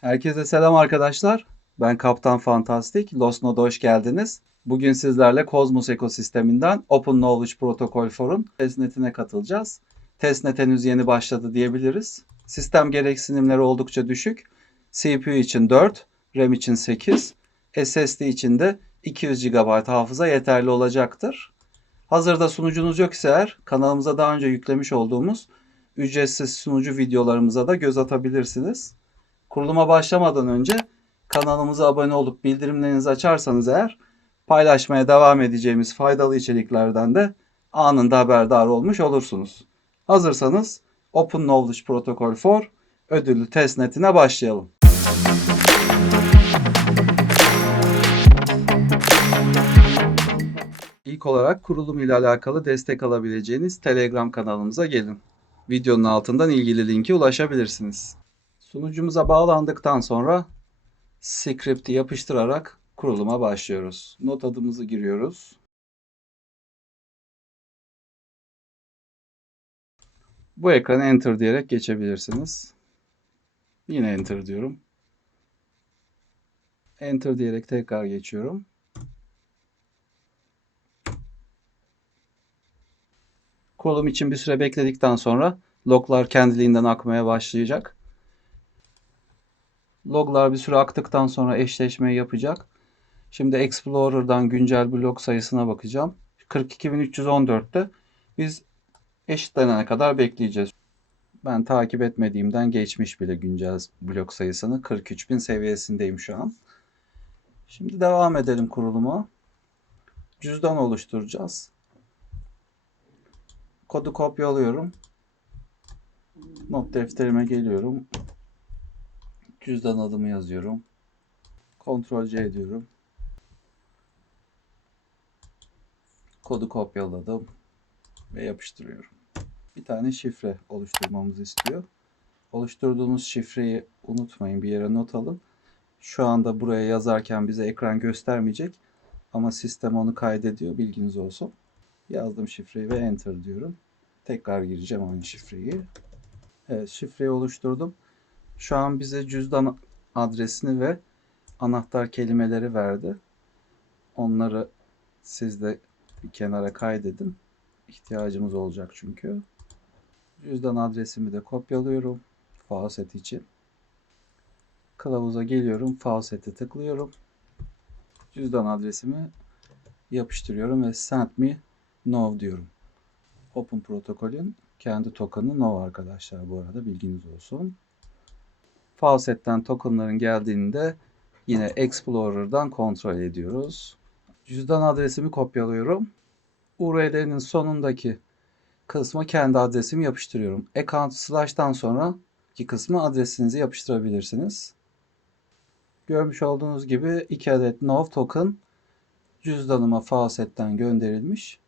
Herkese selam arkadaşlar. Ben Kaptan Fantastik. Lost Node'a hoş geldiniz. Bugün sizlerle Cosmos ekosisteminden Open Knowledge Protocol For'un testnetine katılacağız. Testnet henüz yeni başladı diyebiliriz. Sistem gereksinimleri oldukça düşük. CPU için 4, RAM için 8, SSD için de 200 GB hafıza yeterli olacaktır. Hazırda sunucunuz yoksa eğer kanalımıza daha önce yüklemiş olduğumuz ücretsiz sunucu videolarımıza da göz atabilirsiniz. Kuruluma başlamadan önce kanalımıza abone olup bildirimlerinizi açarsanız eğer paylaşmaya devam edeceğimiz faydalı içeriklerden de anında haberdar olmuş olursunuz. Hazırsanız Open Knowledge Protocol for ödüllü testnetine başlayalım. İlk olarak kurulum ile alakalı destek alabileceğiniz Telegram kanalımıza gelin. Videonun altından ilgili linke ulaşabilirsiniz. Sunucumuza bağlandıktan sonra script'i yapıştırarak kuruluma başlıyoruz. Not adımızı giriyoruz. Bu ekranı enter diyerek geçebilirsiniz. Yine enter diyorum. Enter diyerek tekrar geçiyorum. Kurulum için bir süre bekledikten sonra loglar kendiliğinden akmaya başlayacak. Loglar bir süre aktıktan sonra eşleşmeyi yapacak. Şimdi Explorer'dan güncel blok sayısına bakacağım. 42314'te biz eşitlenene kadar bekleyeceğiz. Ben takip etmediğimden geçmiş bile güncel blok sayısını 43.000 seviyesindeyim şu an. Şimdi devam edelim kuruluma. Cüzdan oluşturacağız. Kodu kopyalıyorum. Not defterime geliyorum. Cüzdan adımı yazıyorum. Ctrl C ediyorum. Kodu kopyaladım ve yapıştırıyorum. Bir tane şifre oluşturmamızı istiyor. Oluşturduğunuz şifreyi unutmayın bir yere not alın. Şu anda buraya yazarken bize ekran göstermeyecek ama sistem onu kaydediyor bilginiz olsun. Yazdım şifreyi ve enter diyorum. Tekrar gireceğim aynı şifreyi. Evet şifreyi oluşturdum. Şu an bize cüzdan adresini ve anahtar kelimeleri verdi. Onları siz de bir kenara kaydedin. İhtiyacımız olacak çünkü. Cüzdan adresimi de kopyalıyorum. Faucet için. Kılavuza geliyorum. Faucet'e tıklıyorum. Cüzdan adresimi yapıştırıyorum ve send me no diyorum. Open protokolün kendi token'ı no arkadaşlar bu arada bilginiz olsun. Faucet'ten tokenların geldiğinde yine Explorer'dan kontrol ediyoruz. Cüzdan adresimi kopyalıyorum. URL'nin sonundaki kısma kendi adresimi yapıştırıyorum. Account slash'tan sonra ki kısmı adresinizi yapıştırabilirsiniz. Görmüş olduğunuz gibi iki adet NOV token cüzdanıma Faucet'ten gönderilmiş.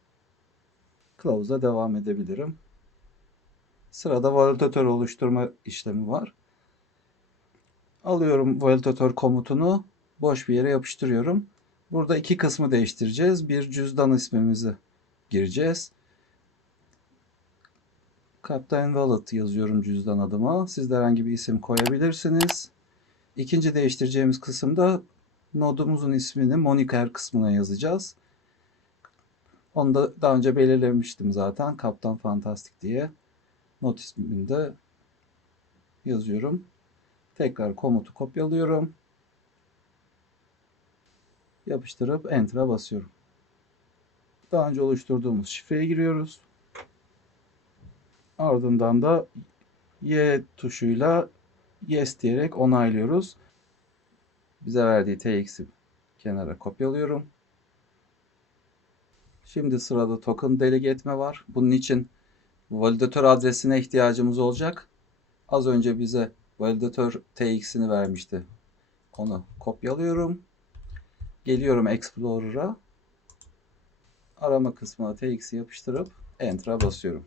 Kılavuza devam edebilirim. Sırada validatör oluşturma işlemi var. Alıyorum validatör komutunu boş bir yere yapıştırıyorum. Burada iki kısmı değiştireceğiz. Bir cüzdan ismimizi gireceğiz. Captain Wallet yazıyorum cüzdan adıma. Siz de herhangi bir isim koyabilirsiniz. İkinci değiştireceğimiz kısımda nodumuzun ismini moniker kısmına yazacağız. Onu da daha önce belirlemiştim zaten. Kaptan Fantastik diye. Not ismini de yazıyorum. Tekrar komutu kopyalıyorum. Yapıştırıp Enter'a basıyorum. Daha önce oluşturduğumuz şifreye giriyoruz. Ardından da Y tuşuyla Yes diyerek onaylıyoruz. Bize verdiği TX'i kenara kopyalıyorum. Şimdi sırada token delege etme var. Bunun için validatör adresine ihtiyacımız olacak. Az önce bize validatör TX'ini vermişti. Onu kopyalıyorum. Geliyorum Explorer'a. Arama kısmına TX'i yapıştırıp Enter'a basıyorum.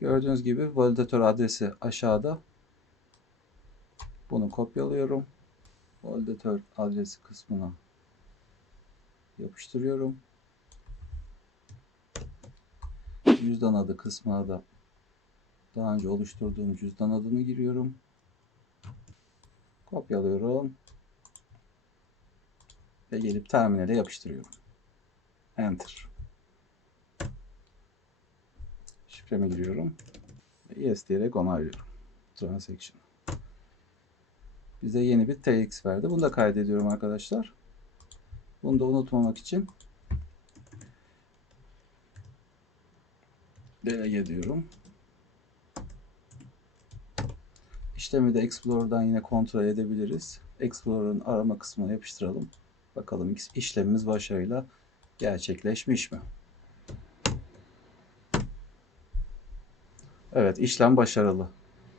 Gördüğünüz gibi validatör adresi aşağıda. Bunu kopyalıyorum. Validatör adresi kısmına yapıştırıyorum. Cüzdan adı kısmına da Daha önce oluşturduğum cüzdan adını giriyorum. Kopyalıyorum. Ve gelip terminale yapıştırıyorum. Enter. Şifremi giriyorum. Ve yes diyerek onaylıyorum. Transaction. Bize yeni bir TX verdi. Bunu da kaydediyorum arkadaşlar. Bunu da unutmamak için delege diyorum. İşlemi de Explorer'dan yine kontrol edebiliriz. Explorer'ın arama kısmına yapıştıralım. Bakalım işlemimiz başarıyla gerçekleşmiş mi? Evet, işlem başarılı.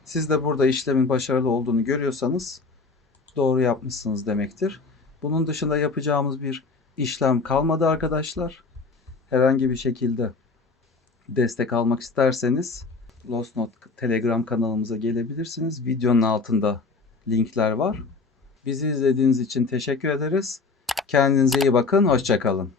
Siz de burada işlemin başarılı olduğunu görüyorsanız doğru yapmışsınız demektir. Bunun dışında yapacağımız bir işlem kalmadı arkadaşlar. Herhangi bir şekilde destek almak isterseniz Lost Note Telegram kanalımıza gelebilirsiniz. Videonun altında linkler var. Bizi izlediğiniz için teşekkür ederiz. Kendinize iyi bakın. Hoşçakalın.